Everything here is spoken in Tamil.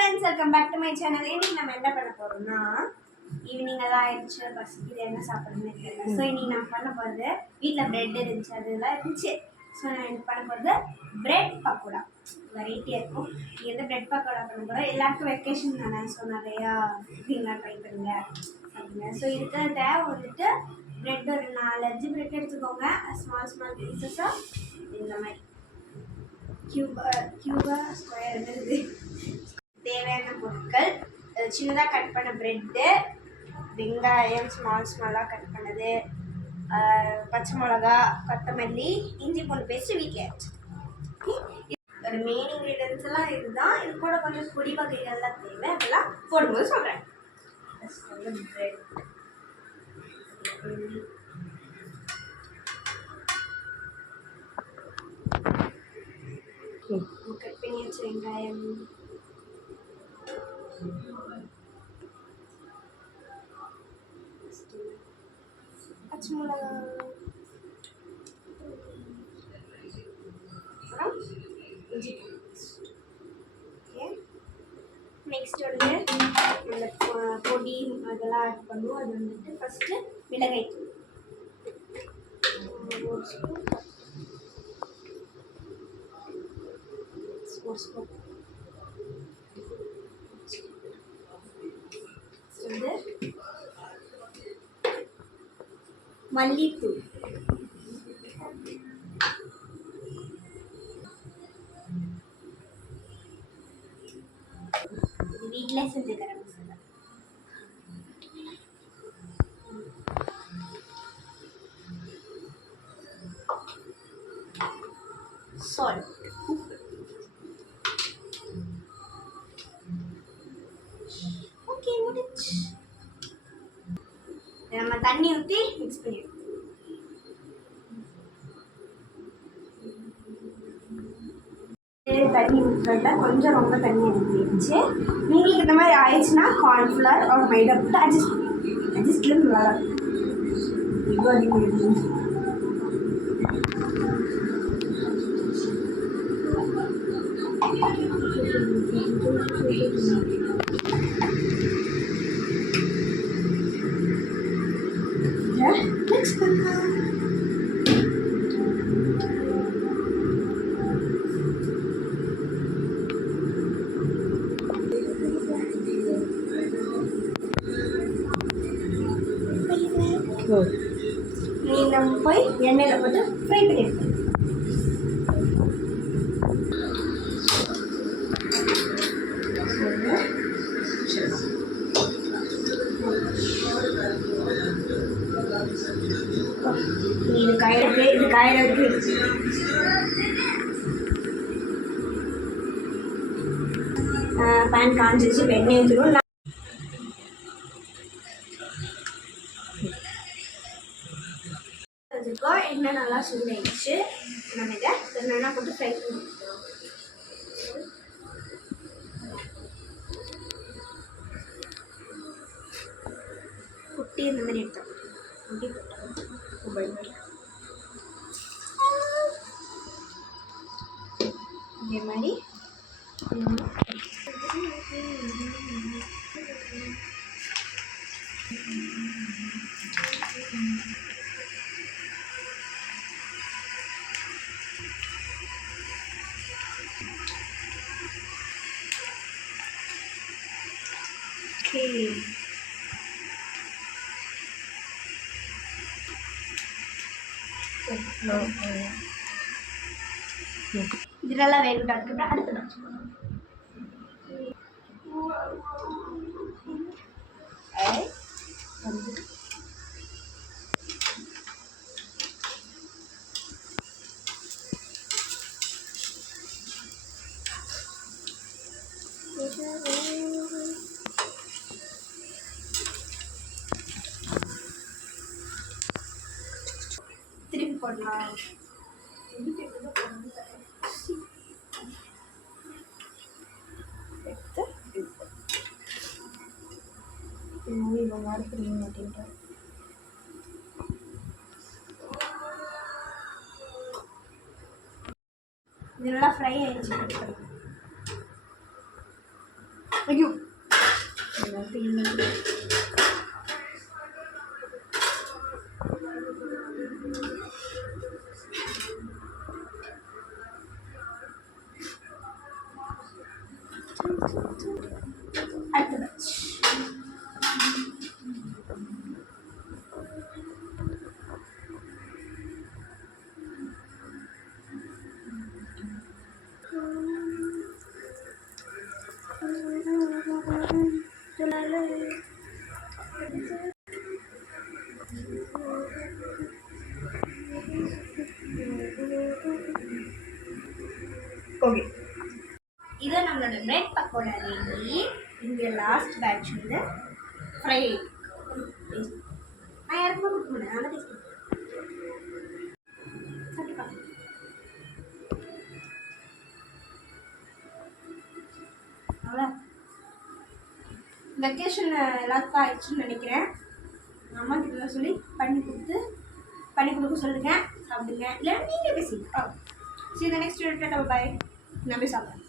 friends, welcome back to my channel. இன்னைக்கு நம்ம என்ன பண்ண போறோம்னா ஈவினிங் எல்லாம் ஆயிடுச்சு, பசிக்குது, என்ன சாப்பிடுறதுன்னு தெரியல. ஸோ இன்னைக்கு நான் பண்ண போகிறது வீட்டில் பிரெட் இருந்துச்சு, அதெல்லாம் இருந்துச்சு. ஸோ நான் எனக்கு பண்ண போகிறது பிரெட் பக்கோடா. வெரைட்டியாக இருக்கும். எந்த பிரெட் பக்கோடா பண்ண போகிறோம். எல்லாருக்கும் வெக்கேஷன் தானே, ஸோ நிறையா நீங்களாம் ட்ரை பண்ணுங்க அப்படிங்க. ஸோ இதுக்கு தேவை வந்துட்டு பிரெட் ஒரு 4-5 பிரெட் எடுத்துக்கோங்க. ஸ்மால் பீசஸாக இந்த மாதிரி கியூபா ஸ்கொயர் இருக்குது. தேவையான பொருட்கள் சின்னதாக கட் பண்ண ப்ரெட்டு, வெங்காயம் ஸ்மாலாக கட் பண்ணது, பச்சை மிளகா, கொத்தமல்லி, இஞ்சி பூண்டு பேஸ்ட்டு வீட்டில் ஆச்சு. ஒரு மெயின் இன்க்ரீடியன்ஸ் எல்லாம் இதுதான். இது கூட கொஞ்சம் பொடி வகைகள்லாம் தேவை, அதெல்லாம் போடும்போது சொல்கிறேன். ப்ரெட் கட் பண்ணி வச்ச வெங்காயம், பச்சை மிளகா, இஞ்சி. நெக்ஸ்ட் வந்து அந்த பொடி அதெல்லாம் ஆட் பண்ணுவோம். அது வந்துட்டு ஃபஸ்ட்டு மிளகாய் தூள் ஒரு ஸ்பூன், வந்து மல்லித்தூள், வீட்டிலே செஞ்சு கரம் மசாலா, சால்ட், ஓகே முடிச்சு. நம்ம தண்ணி ஊற்றி மிக்ஸ் பண்ணிடுவோம். தண்ணி ஊற்றுறதுல கொஞ்சம் ரொம்ப தண்ணி எடுத்துச்சு. உங்களுக்கு இந்த மாதிரி ஆயிடுச்சுன்னா கார்ன்ஃப்ளவர் ஒரு மைதா போட்டு அட்ஜஸ்ட்ல நல்லா இருக்கும். மிக்ஸ் பண்ணலாம். நம்ம போய் எண்ணெயில் போட்டு ஃப்ரை பண்ணி எடுக்கணும். இது காயிருக்கு பேன் காஞ்சிச்சு, எண்ணெய் ஊற்றிடும். எண்ணெய் நல்லா சூடாயிடுச்சு. நம்ம இதை எண்ணெய் போட்டு ஃப்ரை பண்ணி குட்டி இந்த மாதிரி எடுத்தோம். இதே மாதிரி இதெல்லாம் வேணும். அதுக்கப்புறம் அடுத்து திருப்பி போடலாம். இது நல்லா ஃப்ரை ஆயிடுச்சு. ஐயோ அடுத்த batch. ஓகே, இது நம்மளோட பிரெட் பக்கோடா ரெடி. இங்கே லாஸ்ட் பேட்ச் வந்து ஃப்ரை. நான் யாருக்குமே கொடுக்க மாட்டேன், நல்லா டேஸ்ட் அவ்வளோ. வெக்கேஷன் எல்லாத்துக்கும் ஆயிடுச்சுன்னு நினைக்கிறேன். அம்மா கிட்ட சொல்லி பண்ணி கொடுக்க சொல்லுங்க, சாப்பிடுங்க. இல்லை நீங்கள் பேசுங்க. சரி, இந்த நெக்ஸ்ட் வீடியோ பாய். நான் போய் சாப்பிட்றேன்.